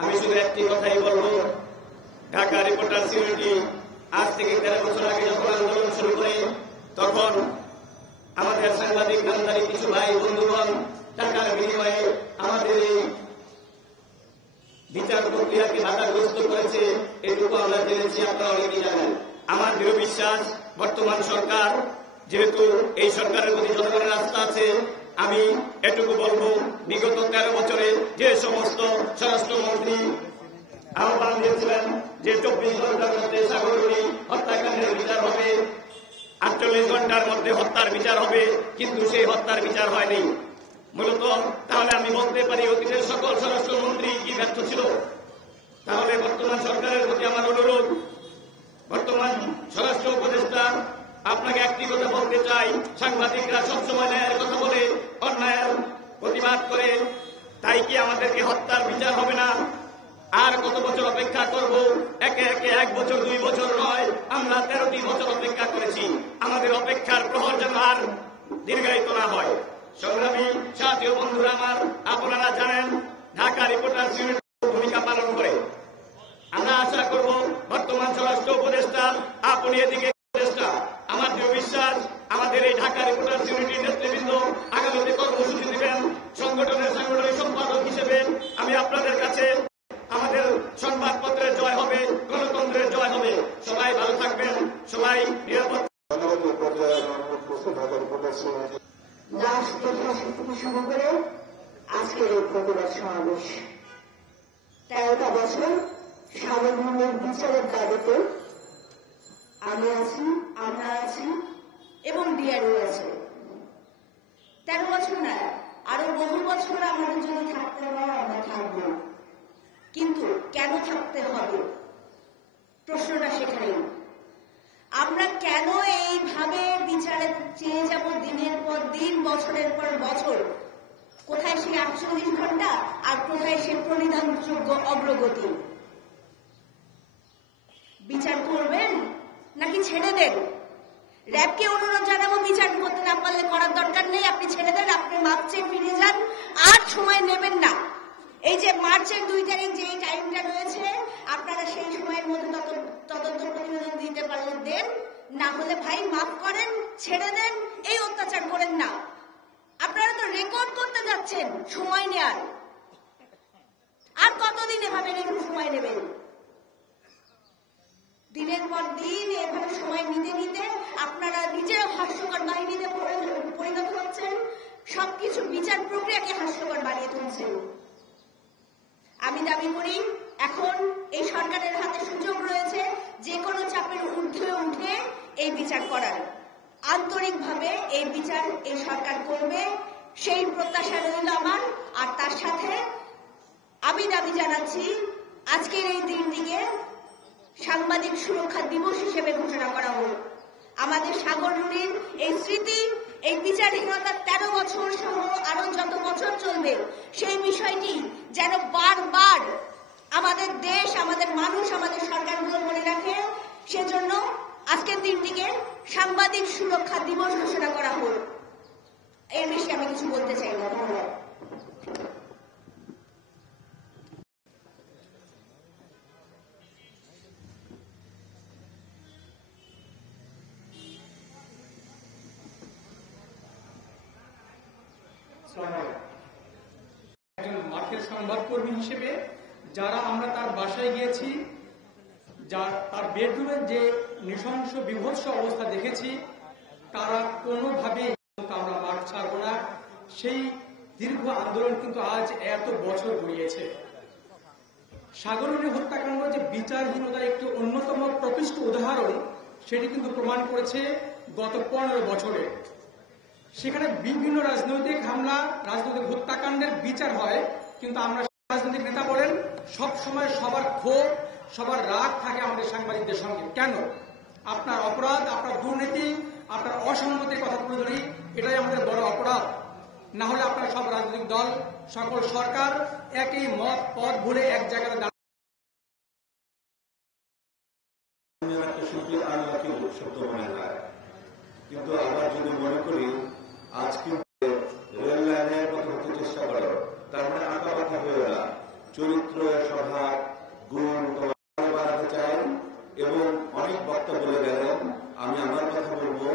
আমি শুধু একটি কথাই বলবো, ঢাকা রিপোর্টার্স ইউনিটি আজ থেকে 13 বছর আগে যখন আন্দোলন শুরু করে, তখন আমাদের সাংবাদিক নামধারী কিছু ভাই বন্ধুগণ টাকার বিনিময়ে আমাদের এই বিচার প্রক্রিয়াকে বাধাগ্রস্ত করেছে। এটুকু আমরা জেনেছি, আপনারা অনেকেই জানেন। আমার দৃঢ় বিশ্বাস, বর্তমান সরকার, যেহেতু এই সরকারের প্রতি জনগণের আস্থা আছে, আমি এটুকু বলবো, বিগত 13 বছরে যে সমস্ত স্বরাষ্ট্রমন্ত্রী আহ্বান দিয়েছিলেন যে 24 ঘন্টার মধ্যে সাগররুনি হত্যাকাণ্ডের বিচার হবে, 48 ঘন্টার মধ্যে হত্যার বিচার হবে, কিন্তু সেই হত্যার বিচার হয়নি। মূলত তাহলে আমি বলতে পারি অতীতের সকল স্বরাষ্ট্রমন্ত্রী কি ব্যর্থ ছিল? তাহলে বর্তমান সরকারের প্রতি আমার অনুরোধ, বর্তমান স্বরাষ্ট্র উপদেষ্টা, আপনাকে একটি কথা বলতে চাই, সাংবাদিকরা সবসময় ন্যায়ের কথা বলে, অন্যায়ের প্রতিবাদ করে, তাই কি আমাদেরকে হত্যার বিচার হবে না? আর কত বছর অপেক্ষা করব? একে একে 1 বছর 2 বছর নয়, আমরা 13টি বছর অপেক্ষা করেছি। আমাদের অপেক্ষার প্রহর যেন আর দীর্ঘায়িত না হয়। সংগ্রামী সাথী ও বন্ধুরা আমার, আপনারা জানেন ঢাকা রিপোর্টার্স ইউনিট ভূমিকা পালন করে। আমরা আশা করব বর্তমান স্বরাষ্ট্র উপদেষ্টা, আপনি এদিকে উপদেষ্টা, আমার দৃঢ় বিশ্বাস আমাদের এই ঢাকা রিপোর্টার্স ইউনিটির নেতৃবৃন্দ আগামীতে কর্মসূচি দিবেন। সংগঠনের সাংগঠনিক সম্পাদক হিসেবে আমি আপনাদের কাছে, আমাদের সংবাদপত্রের জয় হবে, গণতন্ত্রের জয় হবে। সবাই ভালো থাকবেন, সবাই নিরাপদ। শুরু করে আজকের এই প্রতিবাদ সমাবেশ 13টা বছর সার্বভৌমের বিচারের দাবিতে আমি আছি, আমরা আছি এবং ডিআরও আছে। 13 বছর না, আরো বহু বছর আমাদের জন্য থাকতে হয়, আমরা থাকবো। কিন্তু কেন থাকতে হবে, প্রশ্নটা সেখানেই। আমরা কেন এইভাবে বিচারে চেয়ে যাব দিনের পর দিন, বছরের পর বছর? কোথায় সেই 48 ঘন্টা আর কোথায় সেই প্রণিধানযোগ্য অগ্রগতি? বিচার করবেন নাকি ছেড়ে দেন? র্যাবকে অনুরোধ জানাবো, বিচার করতে না পারলে করার দরকার নেই, আপনি ছেড়ে দেন, আপনি মার্চে ফিরে যান, আর সময় নেবেন না। এই যে মার্চের 2 তারিখ যে টাইমটা রয়েছে, আপনারা সেই সময়ের মধ্যে তদন্ত প্রতিবেদন দিতে পারলে দেন, না হলে ভাই মাফ করেন, ছেড়ে দেন, এই অত্যাচার করেন না। আপনারা তো রেকর্ড করতে যাচ্ছেন, সময় নেয়ার আর কতদিন এভাবে সময় নেবেন? দিনের পর দিন এভাবে সময় নিতে নিতে আপনারা নিজেরা হাস্যকর বাহিনীতে পরিণত হচ্ছেন, সবকিছু বিচার প্রক্রিয়াকে হাস্যকর বানিয়ে তুলছেন। আমি দাবি করি এখন এই সরকারের হাতে সুযোগ রয়েছে যে কোনো চাপের ঊর্ধ্বে উঠে এই বিচার করার। আন্তরিকভাবে এই বিচার এই সরকার করবে, সেই প্রত্যাশা রইল আমার। আর তার সাথে আমি দাবি জানাচ্ছি আজকের এই দিনটিকে সাংবাদিক সুরক্ষা দিবস হিসেবে ঘোষণা করা হোক। আমাদের সাগররুনির এই স্মৃতি, এই বিচারহীনতার 13 বছর সহ আরো যত বছর চলবে, সেই বিষয়টি যেন বারবার আমাদের দেশ, আমাদের মানুষ, আমাদের সরকারগুলো মনে রাখে, সেজন্য আজকের দিনটিকে সাংবাদিক সুরক্ষা দিবস ঘোষণা করা হোক। এর বেশি আমি কিছু বলতে চাই না। ধন্যবাদ। একজন মাঠের সংবাদকর্মী হিসেবে যারা আমরা তার বাসায় গিয়েছি, তার বেডরুমের যে নৃশংস বিভৎস অবস্থা দেখেছি, তারা কোনোভাবেই আমরা মাঠ ছাড়ব না। সেই দীর্ঘ আন্দোলন কিন্তু আজ এত বছর গড়িয়েছে। সাগররুনি হত্যাকাণ্ড যে বিচারহীনতার একটি অন্যতম প্রকৃষ্ট উদাহরণ, সেটি কিন্তু প্রমাণ করেছে গত 15 বছরে। সেখানে বিভিন্ন রাজনৈতিক হামলা, রাজনৈতিক হত্যাকাণ্ডের বিচার হয়, কিন্তু আমরা রাজনৈতিক নেতা বলেন সব সময় সবার ক্ষোভ, সবার রাগ থাকে আমাদের সাংবাদিকদের সঙ্গে। কেন? আপনার অপরাধ, আপনার দুর্নীতি, আপনার অসম্মতির কথা তুলে ধরি, এটাই আমাদের বড় অপরাধ। না হলে আপনার সব রাজনৈতিক দল, সকল সরকার একই মত পথ ভুলে এক জায়গায় কিন্তু আমরা যদি মনে করি আজ কিন্তু রেল লাইনের কথা হতে চেষ্টা করো, তার মানে আঁকা কথা হয়ে না, চরিত্র, স্বভাব, গুণ বাড়াতে চাই এবং অনেক বক্তা বলে গেলেন। আমি আমার কথা বলবো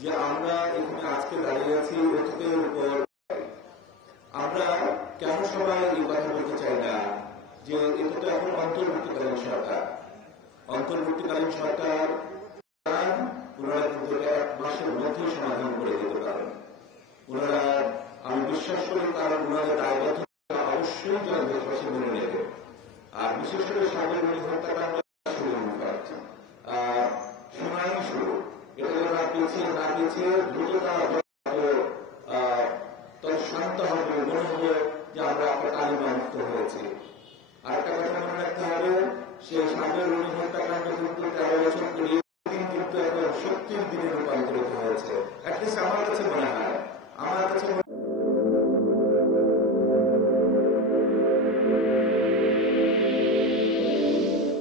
যে আমরা এখানে আজকে দাঁড়িয়ে আছি অতীতের উপর। আমরা কেন সবাই এই কথা বলতে চাই না যে এটা তো এখন অন্তর্বর্তীকালীন সরকার। অন্তর্বর্তীকালীন সরকার ওনারা কিন্তু এটা 1 মাসের মধ্যেই সমাধান করে দিতে পারেন। ওনারা, আমি বিশ্বাস করি, কারণ ওনাদের দায়বদ্ধতা অবশ্যই জনদেশবাসী মেনে নেবে। আর বিশেষ করে সাগরমণি হত্যাকাণ্ড শুনানি শুরু, এটা যেন না পিছিয়ে দ্রুততা তত শান্ত হবে, মনে হবে যে আমরা একটা তালিবান মুক্ত হয়েছি। আর একটা কথা মনে রাখতে হবে, সে সাগর